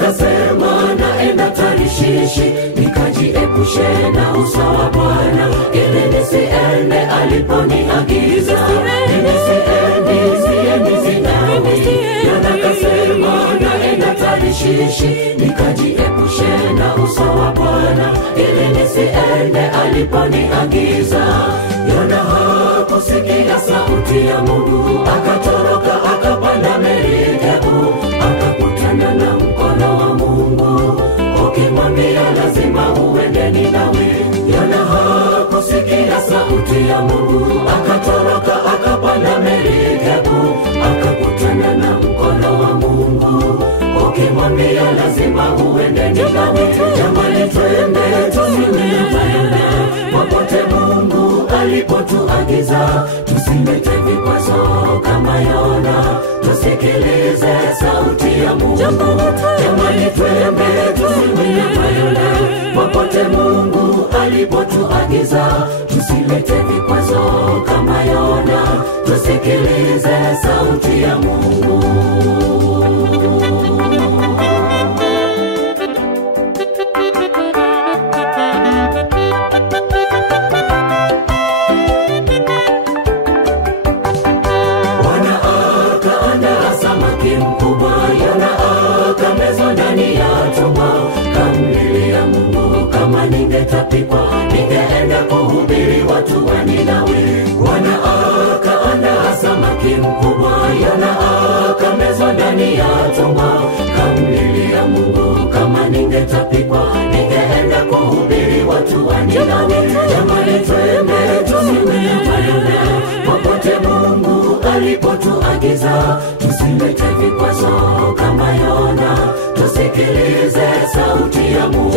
akasema naenda Tarishishi nikajiepushe na uso wa Bwana, ili nisiende aliponiagiza. Yona akasema naenda Tarishishi nikajiepushe na uso wa Bwana, ili nisiende aliponiagiza. Yona hakusikia sauti ya Mungu, akatoroka akapanda merikebu, akakutana na mkono wa Mungu ukimwambia lazima uende Ninawi. Yona hakusikia sauti ya Mungu, akatoroka akapanda merikebu, akakutana na mkono wa Mungu ukimwambia lazima uende Ninawi. Jamani twende tusiende popote Mungu alipotuagiza, tusilete vikwazo kama Yona, tusikilize sauti ya Mungu. Jamani twende tusiende popote Mungu alipotuagiza, tusilete vikwazo kama Yona, tusikilize sauti ya Mungu. Mkubwa Yona akamezwa ndani ya tumbo, kamlilia Mungu, kama ningetapikwa ningeenda kuhubiri watu wa Ninawi. Bwana akaandaa samaki mkubwa, Yona akamezwa ndani ya tumbo, kamlilia Mungu, kama ningetapikwa ningeenda kuhubiri watu wa Ninawi. Jamani twende tusiende popote Mungu alipotuagiza, tusilete vikwazo kama Yona, tusikilize sauti ya Mungu.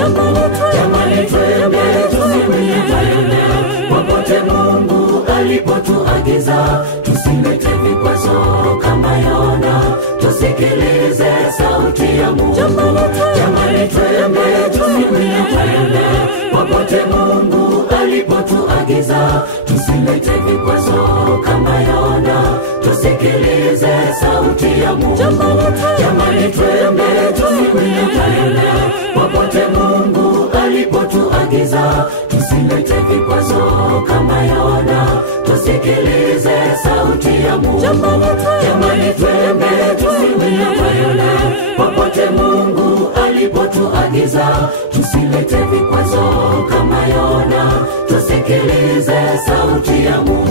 Jamani twende tusiende popote Mungu alipotuagiza, tusilete vikwazo kama Yona, tusikilize sauti ya Mungu. Jamani twende tusiende popote Mungu alipotuagiza, tusilete vikwazo kama Yona, tusikilize sauti ya Mungu. Jamani twende tusiende popote Mungu alipotuagiza, tusilete vikwazo kama Yona, tusikilize sauti ya Mungu. Jamani twende tusiende popote Mungu alipotuagiza, tusilete vikwazo kama Yona, tusikilize sauti ya Mungu.